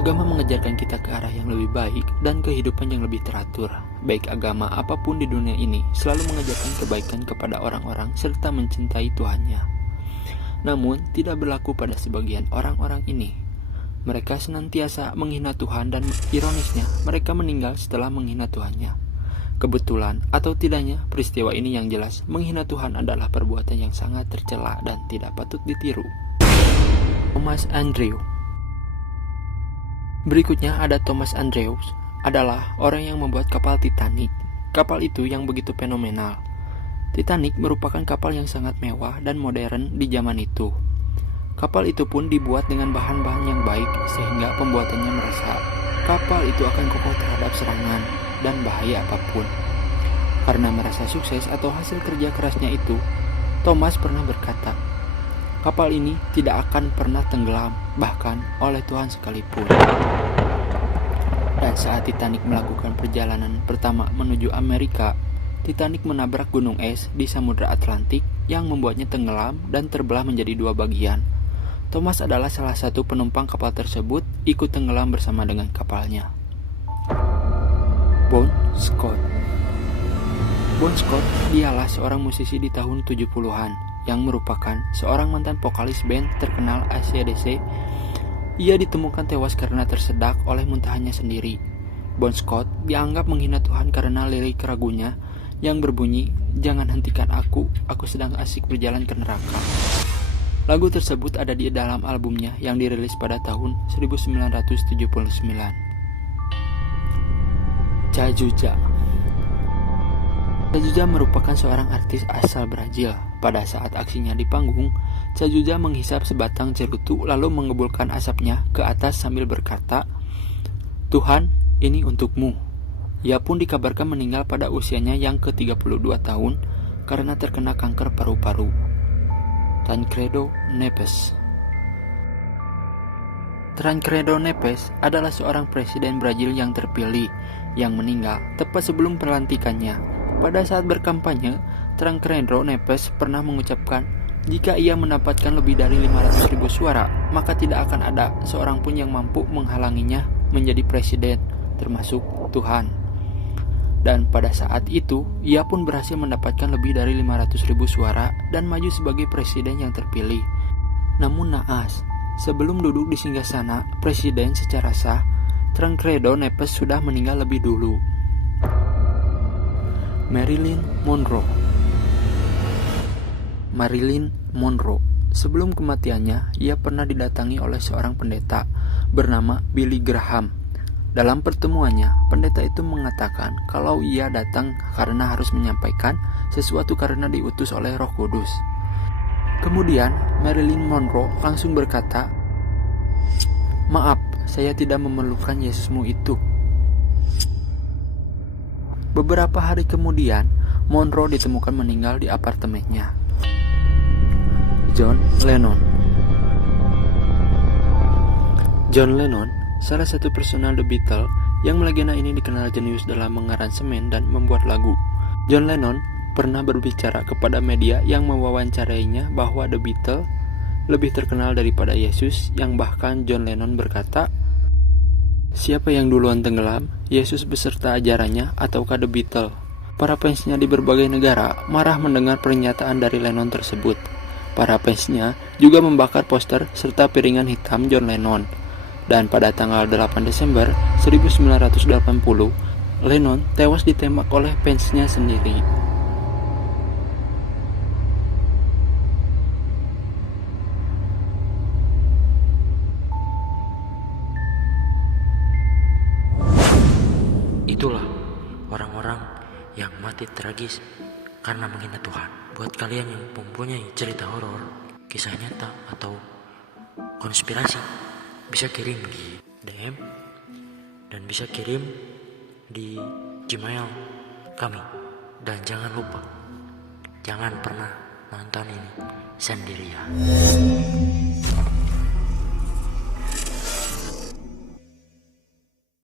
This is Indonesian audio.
Agama mengajarkan kita ke arah yang lebih baik dan kehidupan yang lebih teratur. Baik agama apapun di dunia ini selalu mengajarkan kebaikan kepada orang-orang serta mencintai Tuhannya. Namun, tidak berlaku pada sebagian orang-orang ini. Mereka senantiasa menghina Tuhan dan ironisnya, mereka meninggal setelah menghina Tuhannya. Kebetulan atau tidaknya, peristiwa ini yang jelas menghina Tuhan adalah perbuatan yang sangat tercela dan tidak patut ditiru. Thomas Andrew. Berikutnya ada Thomas Andrews, adalah orang yang membuat kapal Titanic. Kapal itu yang begitu fenomenal. Titanic merupakan kapal yang sangat mewah dan modern di zaman itu. Kapal itu pun dibuat dengan bahan-bahan yang baik sehingga pembuatannya merasa kapal itu akan kokoh terhadap serangan dan bahaya apapun. Karena merasa sukses atau hasil kerja kerasnya itu, Thomas pernah berkata, kapal ini tidak akan pernah tenggelam, bahkan oleh Tuhan sekalipun. Dan saat Titanic melakukan perjalanan pertama menuju Amerika, Titanic menabrak gunung es di Samudra Atlantik yang membuatnya tenggelam dan terbelah menjadi dua bagian. Thomas adalah salah satu penumpang kapal tersebut, ikut tenggelam bersama dengan kapalnya. Bon Scott. Bon Scott dialah seorang musisi di tahun 70-an yang merupakan seorang mantan vokalis band terkenal AC/DC. Ia ditemukan tewas karena tersedak oleh muntahannya sendiri. Bon Scott dianggap menghina Tuhan karena lirik ragunya yang berbunyi, "Jangan hentikan aku sedang asik berjalan ke neraka." Lagu tersebut ada di dalam albumnya yang dirilis pada tahun 1979. Cazuza. Cazuza merupakan seorang artis asal Brazil. Pada saat aksinya di panggung, Cazuza menghisap sebatang cerutu lalu mengebulkan asapnya ke atas sambil berkata, "Tuhan, ini untukmu." Ia pun dikabarkan meninggal pada usianya yang ke-32 tahun karena terkena kanker paru-paru. Tancredo Neves. Tancredo Neves adalah seorang presiden Brazil yang terpilih yang meninggal tepat sebelum pelantikannya. Pada saat berkampanye, Tancredo Neves pernah mengucapkan, jika ia mendapatkan lebih dari 500.000 suara, maka tidak akan ada seorang pun yang mampu menghalanginya menjadi presiden, termasuk Tuhan. Dan pada saat itu, ia pun berhasil mendapatkan lebih dari 500.000 suara dan maju sebagai presiden yang terpilih. Namun naas, sebelum duduk di singgasana presiden secara sah, Tancredo Neves sudah meninggal lebih dulu. Marilyn Monroe. Marilyn Monroe. Sebelum kematiannya, ia pernah didatangi oleh seorang pendeta bernama Billy Graham. Dalam pertemuannya, pendeta itu mengatakan kalau ia datang karena harus menyampaikan sesuatu karena diutus oleh Roh Kudus. Kemudian, Marilyn Monroe langsung berkata, "Maaf, saya tidak memerlukan Yesusmu itu." Beberapa hari kemudian, Monroe ditemukan meninggal di apartemennya. John Lennon. John Lennon, salah satu personal The Beatles yang melegenda ini dikenal jenius dalam mengaransemen dan membuat lagu. John Lennon pernah berbicara kepada media yang mewawancarainya bahwa The Beatles lebih terkenal daripada Yesus, yang bahkan John Lennon berkata, "Siapa yang duluan tenggelam, Yesus beserta ajarannya ataukah The Beatles?" Para fansnya di berbagai negara marah mendengar pernyataan dari Lennon tersebut. Para fansnya juga membakar poster serta piringan hitam John Lennon. Dan pada tanggal 8 Desember 1980, Lennon tewas ditembak oleh fansnya sendiri. Itulah orang-orang yang mati tragis karena menghina Tuhan. Buat kalian yang mempunyai cerita horor, kisah nyata, atau konspirasi, bisa kirim di DM dan bisa kirim di Gmail kami. Dan jangan lupa, jangan pernah nonton ini sendirian.